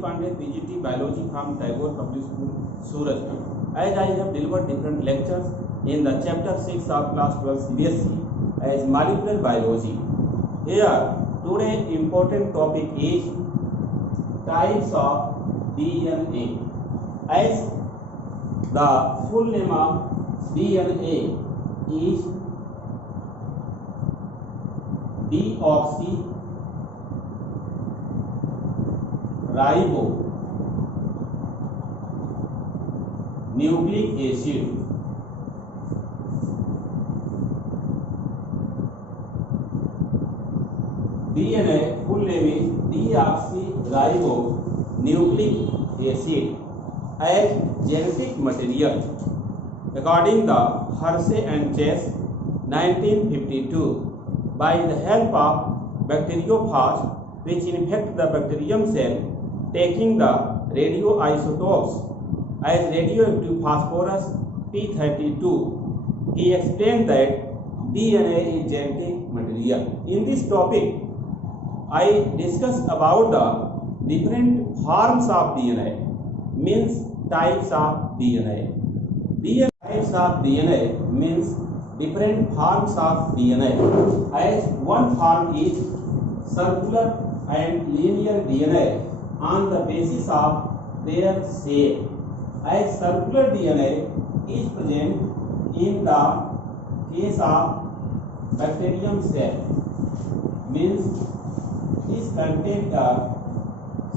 Pandey, PGT Biology from Tagore Public School, Surajgarh. As I have delivered different lectures in the chapter 6 of class 12 CBSE as molecular biology. Here today important topic is types of DNA. As the full name of DNA is deoxyribonucleic acid. DNA full name is deoxyribonucleic acid as genetic material according to Hershey and Chase 1952 by the help of bacteriophage which infect the bacterium cell taking the radioisotopes as radioactive phosphorus P32. He explained that DNA is genetic material. In this topic I discuss about the different forms of DNA, means types of DNA. Types of DNA means different forms of DNA. As one form is circular and linear DNA on the basis of their shape. As circular DNA is present in the case of bacterium cell, means is contains a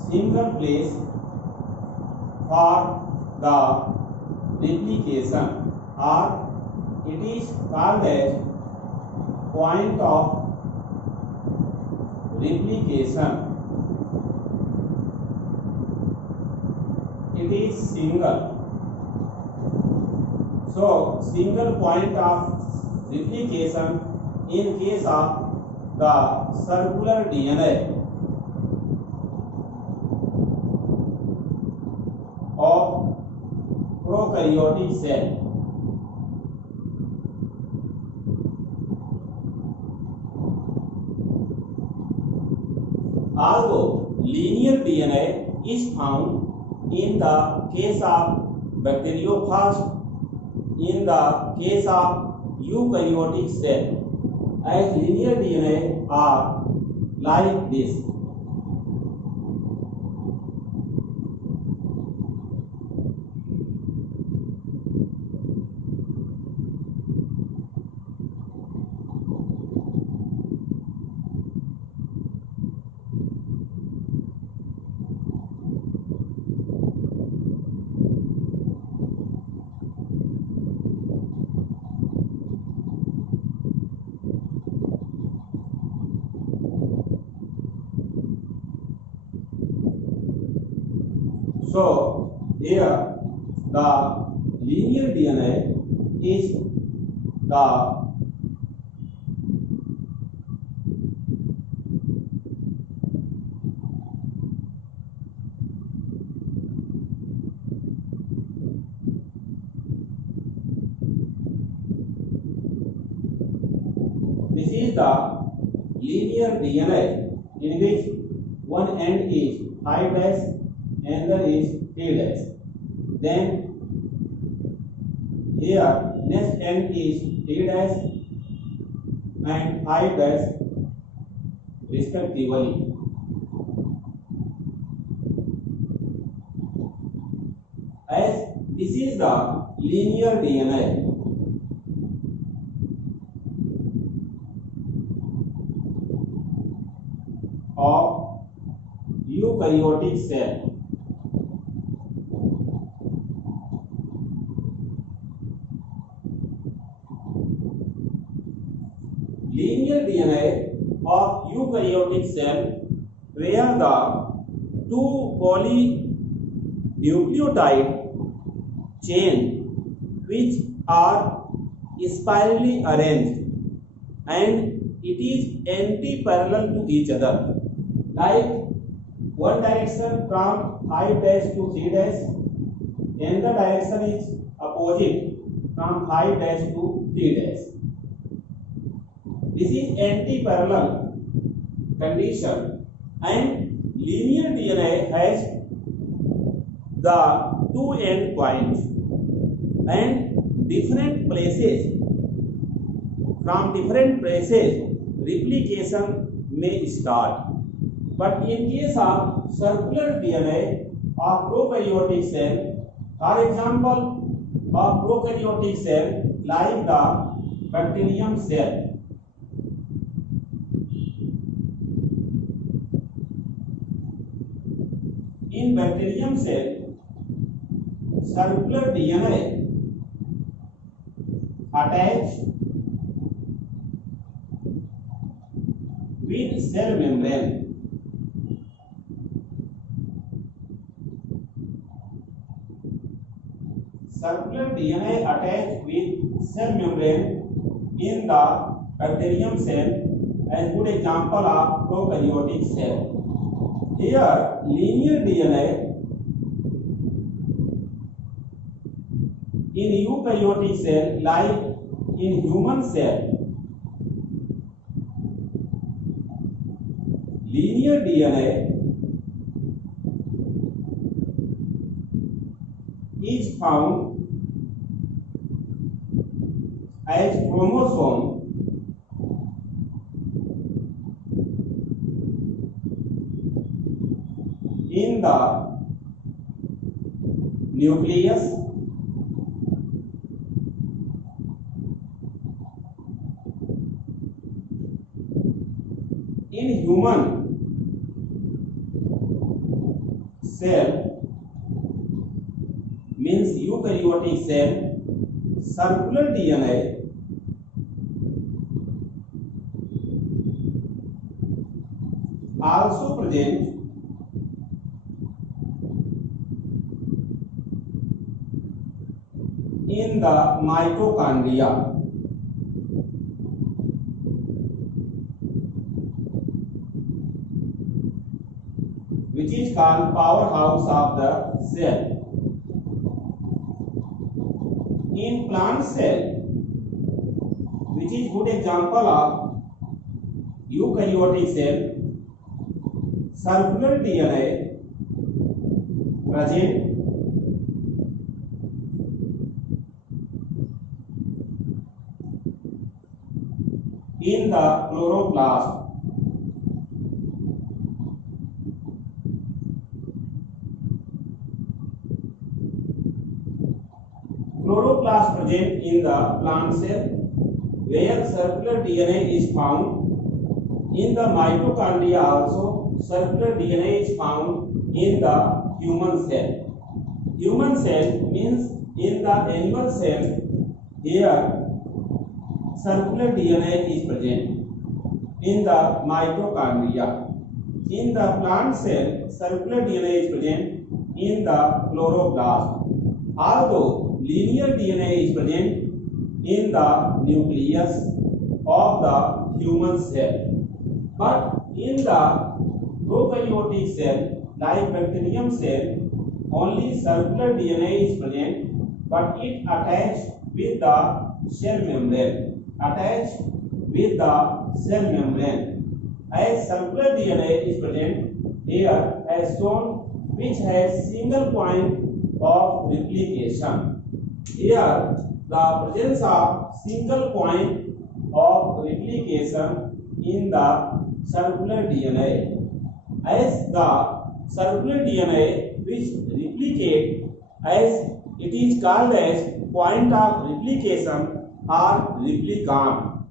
single place for the replication, or it is called as point of replication. It is single. So single point of replication in case of the circular DNA of prokaryotic cell. Although linear DNA is found in the case of bacteriophage, in the case of eukaryotic cell, as linear DNA are like this. So here the linear DNA is the this is the linear DNA in which one end is 5' another is 3'. Then here next end is 3' and 5' respectively. As this is the linear DNA of eukaryotic cell. Linear DNA of eukaryotic cell where the two polynucleotide chain which are spirally arranged and it is anti-parallel to each other, like one direction from 5' to 3', another direction is opposite from 5' to 3'. This is anti-parallel condition, and linear DNA has the two end points and different places, from different places replication may start. But in case of circular DNA of prokaryotic cell, for example of prokaryotic cell like the bacterium cell, in bacterium cell circular DNA attached with cell membrane. Circular DNA attached with cell membrane in the bacterium cell, as good example of prokaryotic cell. Here linear DNA in eukaryotic cell like in human cell, linear DNA is found as chromosome in the nucleus in human cell, means eukaryotic cell, circular DNA also present in the mitochondria, which is called powerhouse of the cell. In plant cell, which is good example of eukaryotic cell, circular DNA present in the chloroplast. Chloroplast present in the plant cell, where circular DNA is found. In the mitochondria also circular DNA is found in the human cell. Human cell means in the animal cell, here circular DNA is present in the mitochondria. In the plant cell, circular DNA is present in the chloroplast. Although linear DNA is present in the nucleus of the human cell, but in the prokaryotic cell like bacterium cell, only circular DNA is present, but it attached with the cell membrane. Attached with the cell membrane. As circular DNA is present here as shown, which has single point of replication. Here the presence of single point of replication in the circular DNA, as the circular DNA which replicate, as it is called as point of replication or replicon.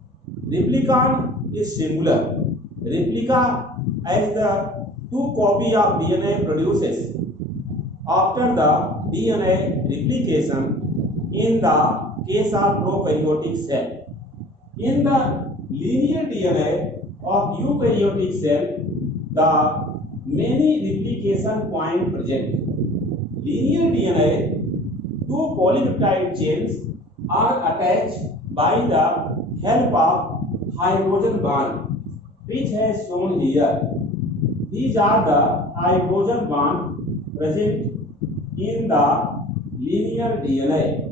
Replicon is singular. Replica, as the two copy of DNA produces after the DNA replication in the case of prokaryotic cell. In the linear DNA of eukaryotic cell, the many replication point present. Linear DNA, two polypeptide chains are attached by the help of hydrogen bond, which has shown here. These are the hydrogen bond present in the linear DNA.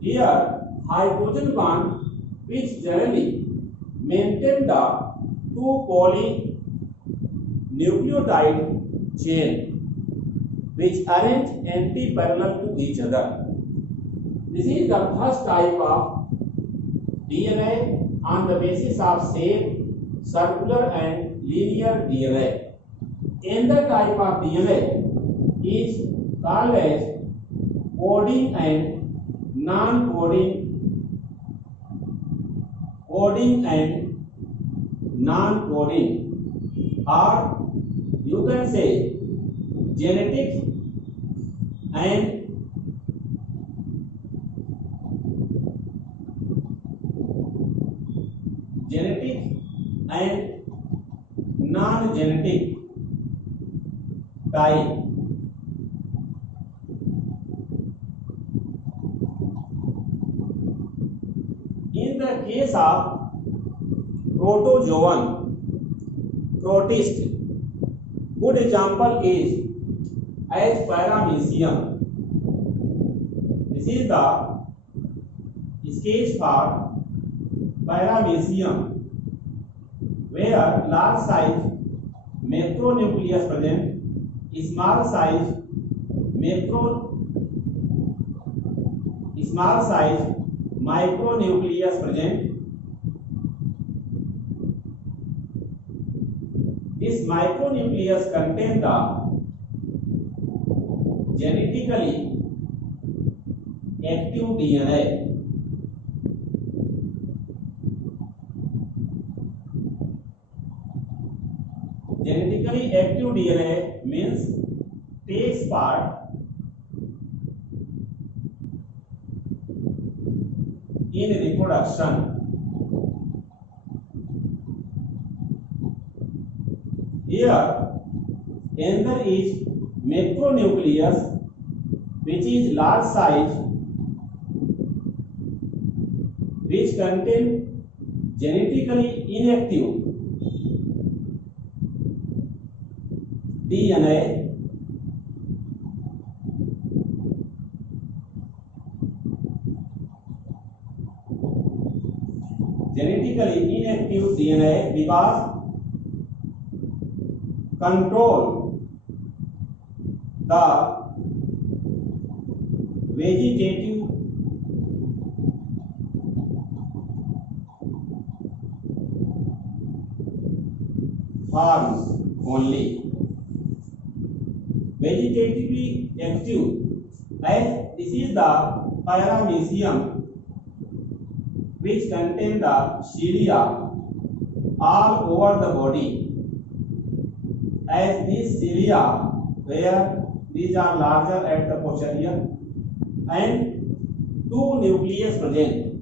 Here, hydrogen bond which generally maintain the two polynucleotide chain. which arrange anti-parallel to each other. This is the first type of DNA on the basis of shape, circular and linear DNA. Another type of DNA is called as coding and non-coding or you can say genetics and non-genetic type. In the case of protozoan, protist, good example is as Paramecium. This is the sketch for Paramecium, where large size macronucleus present, small size micronucleus present. This micronucleus contains the genetically active DNA. Genetically active DNA means takes part in reproduction. Here, another is macronucleus, which is large size, which contain genetically inactive DNA. Genetically inactive DNA because control the vegetative forms only. Vegetatively active, as this is the Paramecium, which contain the cilia all over the body, as these cilia, where these are larger at the posterior and two nucleus present.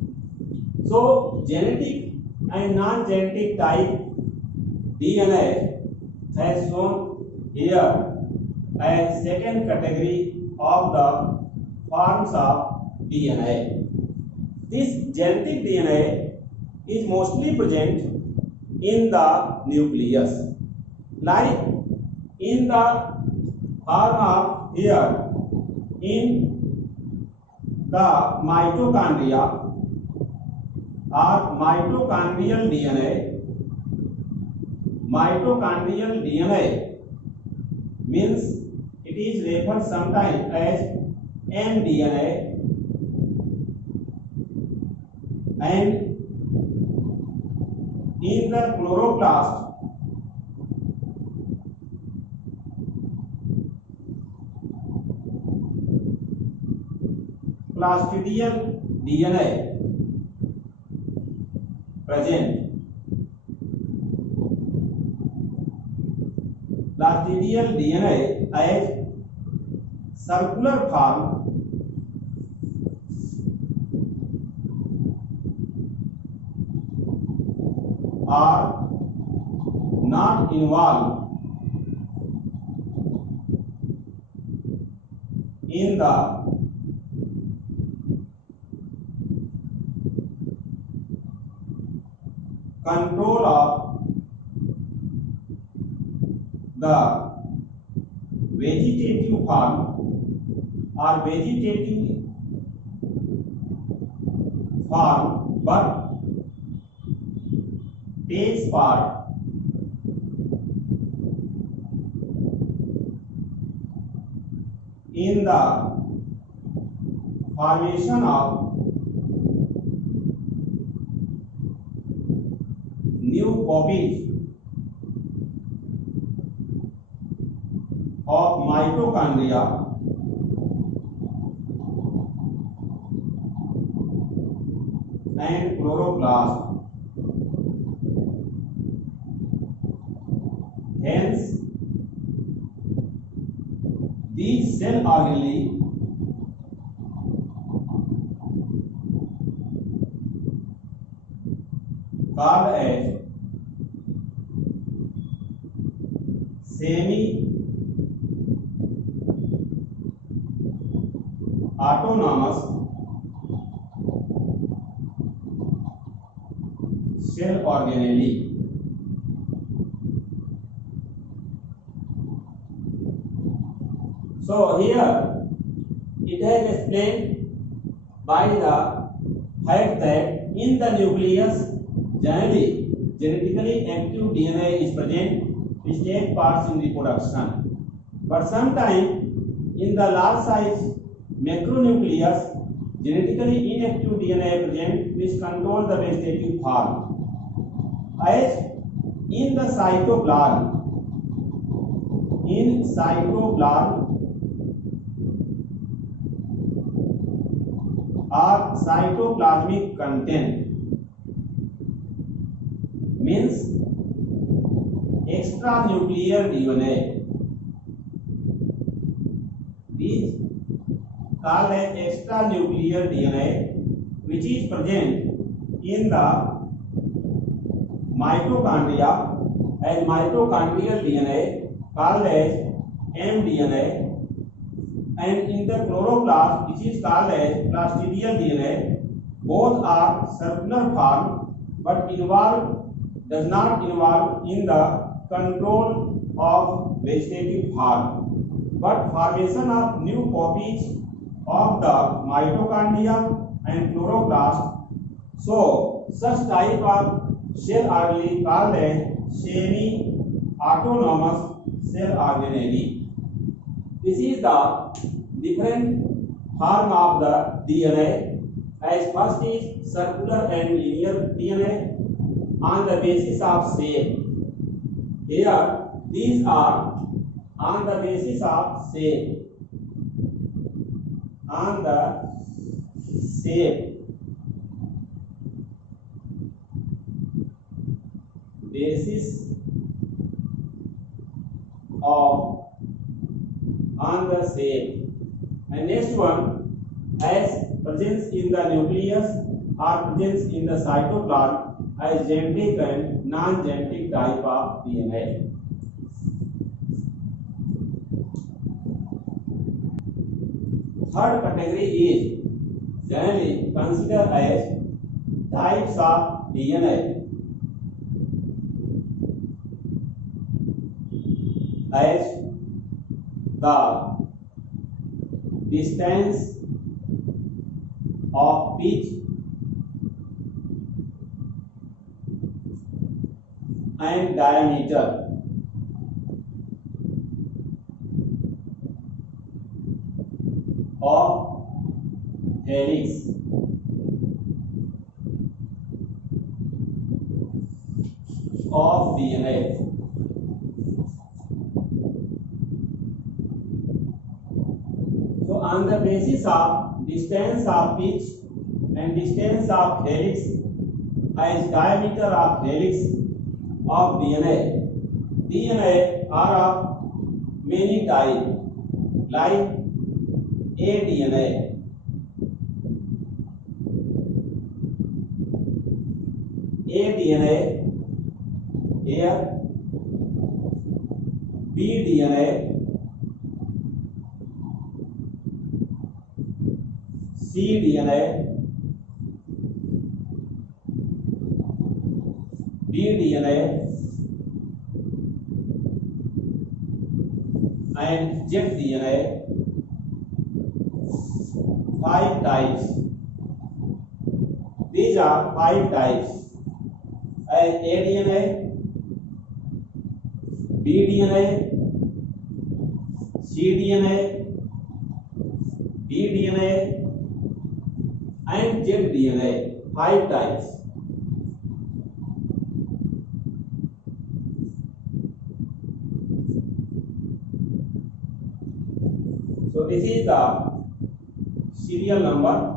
So genetic and non-genetic type DNA has shown here as second category of the forms of DNA. This genetic DNA is mostly present in the nucleus, like in the form of here in the mitochondria or mitochondrial DNA. Mitochondrial DNA means it is referred sometimes as mDNA, and in the chloroplast plastidial DNA present. Plastidial DNA as circular form are not involved in the control of the vegetative form or vegetative form, but takes part in the formation of new copies of mitochondria and chloroplast. Hence, these cell organelles called as semi-autonomous cell organelle. So here it has explained by the fact that in the nucleus generally genetically active DNA is present which take parts in reproduction, but sometimes in the large size macronucleus genetically inactive DNA present which control the vegetative form. As in the cytoplasm, or cytoplasmic content means extranuclear DNA is called as extranuclear DNA which is present in the mitochondria as mitochondrial DNA called as mDNA, and in the chloroplast which is called as plastidial DNA. Both are circular form but does not involve in the control of vegetative form, but formation of new copies of the mitochondria and chloroplast. So such type of cell organelle called as semi-autonomous cell organelle. This is the different form of the DNA. As first is circular and linear DNA on the basis of shape. Here these are on the basis of shape. On the shape basis of on the shape. And next one as presence in the nucleus or presence in the cytoplasm as genetic and non-genetic type of DNA. Third category is generally considered as types of DNA. As the distance of pitch and diameter of helix of DNA. So on the basis of distance of pitch and distance of helix as diameter of helix of DNA are of many types like aDNA, here bDNA, cDNA, bDNA and zDNA. 5 types. These are 5 types as aDNA, bDNA, cDNA, ddna and zDNA, 5 types. So this is the serial number.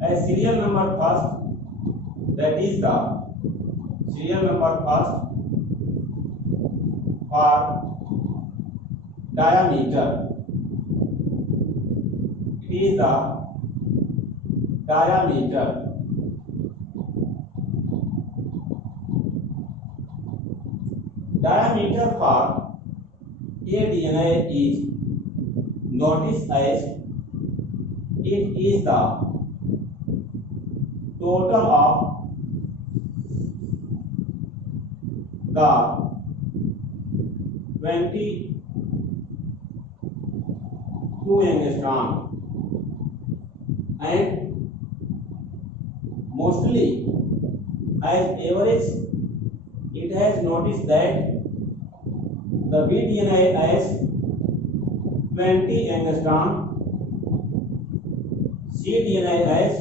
As serial number first, that is the serial number first for diameter. It is the diameter. Diameter for aDNA is noticed as it is the total of the 22 angstrom, and mostly as average it has noticed that the bDNA as 20 angstrom, cDNA as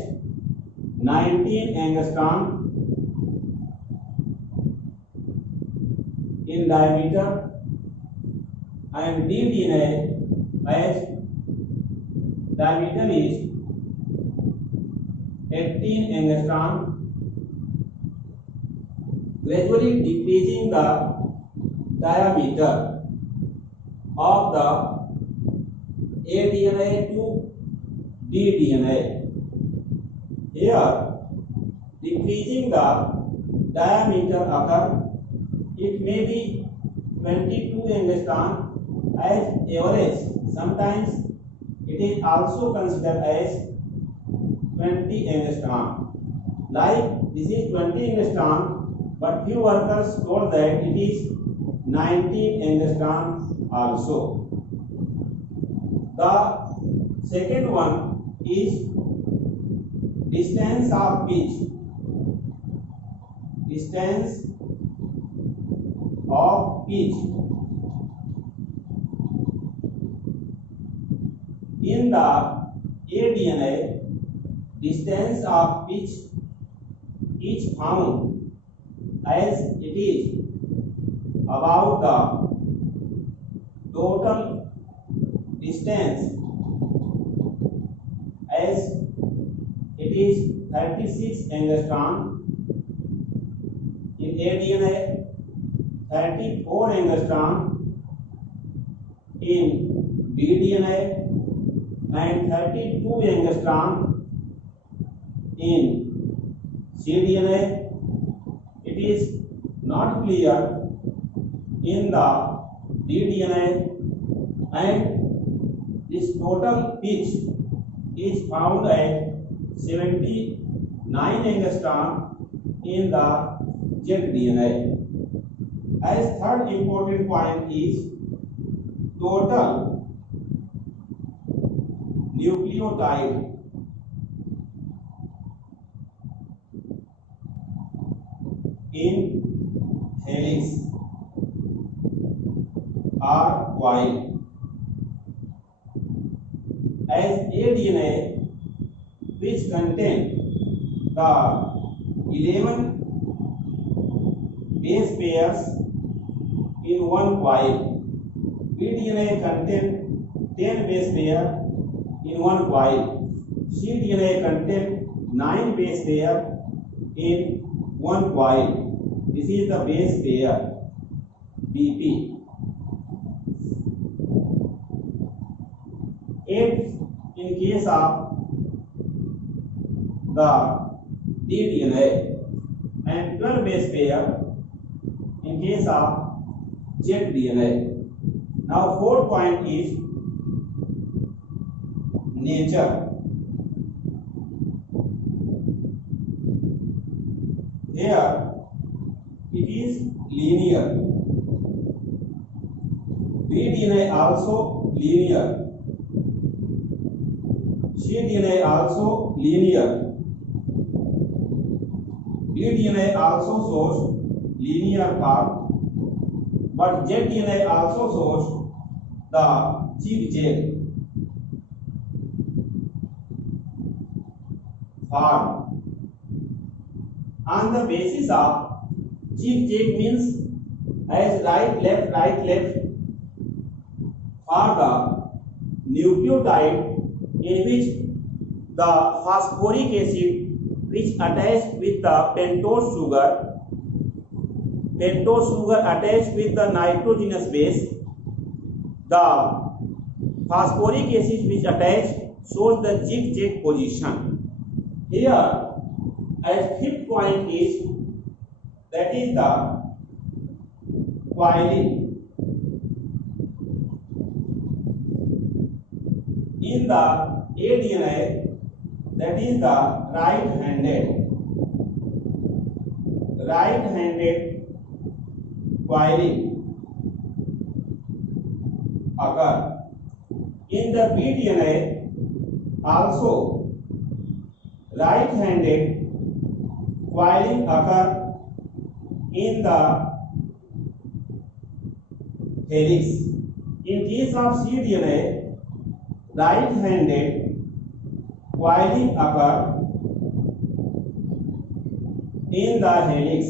19 angstrom in diameter, and ddNA as diameter is 18 angstrom, gradually decreasing the diameter of the aDNA to ddNA. Here, decreasing the diameter occur, it may be 22 angstrom as average. Sometimes it is also considered as 20 angstrom. Like this is 20 angstrom, but few workers told that it is 19 angstrom also. The second one is distance of pitch. Distance of pitch. In the aDNA, distance of pitch is found as it is about the total distance, as it is 36 angstrom in aDNA, 34 angstrom in bDNA, and 32 angstrom in cDNA. It is not clear in the ddNA, and this total pitch is found at 79 angstrom in the zDNA. As third important point is total nucleotide in helix or coil. As aDNA, which contain the 11 base pairs in one coil, bDNA contain 10 base pair in one coil, cDNA contain 9 base pair in one coil. This is the base pair BP. 8 in case of the ddNA, and 12 base pair in case of zDNA. Now fourth point is nature. Here it is linear. bDNA also linear. cDNA also linear. ddNA also shows linear path, but zDNA also shows the zigzag form. On the basis of zigzag means as right left for the nucleotide in which the phosphoric acid which attached with the pentose sugar attached with the nitrogenous base, the phosphoric acid which attached shows the zigzag position. Here as fifth point is that is the coiling. In the aDNA, that is the right-handed coiling occur. In the pDNA also right-handed coiling occur in the helix. In case of cDNA, right-handed coiling occur in the helix.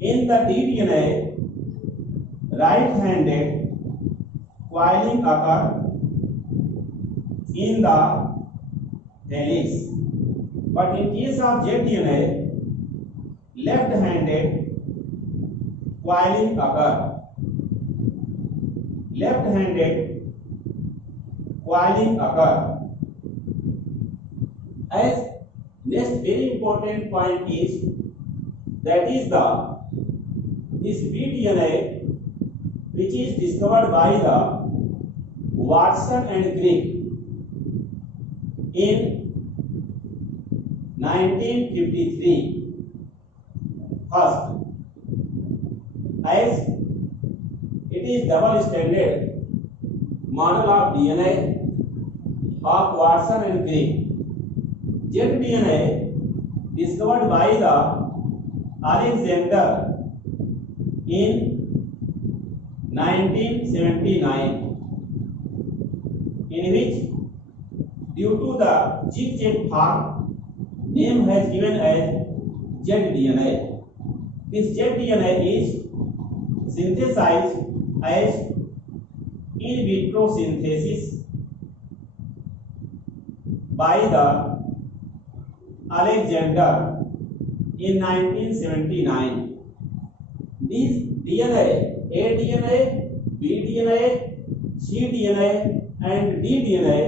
In the ddNA, right-handed coiling occur in the helix. But in case of zDNA, left-handed coiling occur. Left-handed coiling occur. As next very important point is that is this pDNA which is discovered by the Watson and Crick in 1953 first, as it is double stranded model of DNA of Watson and Crick. zDNA discovered by the Alexander in 1979, in which due to the zigzag form name has given as zDNA. This zDNA is synthesized as in vitro synthesis by the Alexander in 1979. These DNA, aDNA, bDNA, cDNA and ddNA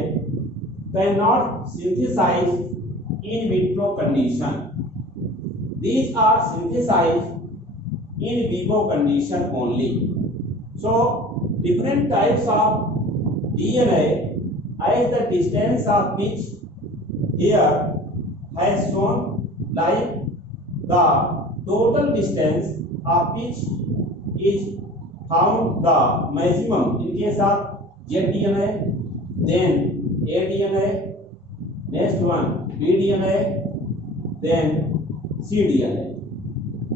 cannot synthesize in vitro condition. These are synthesized in vivo condition only. So different types of DNA as the distance of which here has shown, like the total distance of which is found the maximum in case of zDNA, then aDNA, next one bDNA, then cDNA.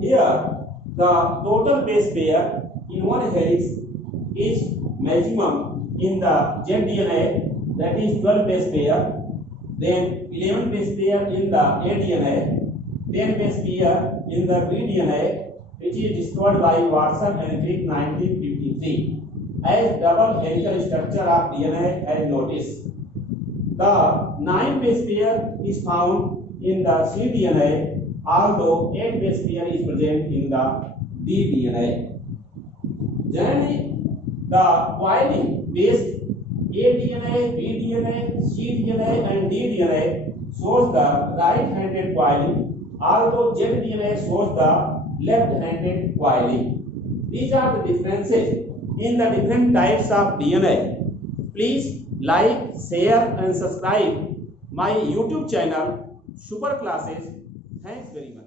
Here the total base pair in one helix is maximum in the zDNA, that is 12 base pair, then 11 base pair in the aDNA, 10 base pair in the bDNA, which is discovered by Watson and Crick 1953 as double helical structure of DNA as noticed. The 9 base pair is found in the cDNA, although 8 base pair is present in the bDNA. Generally, the coiling based aDNA, bDNA, cDNA and ddNA shows the right-handed coiling, although zDNA shows the left-handed coiling. These are the differences in the different types of DNA. Please like, share and subscribe my YouTube channel Super Classes. Thanks very much.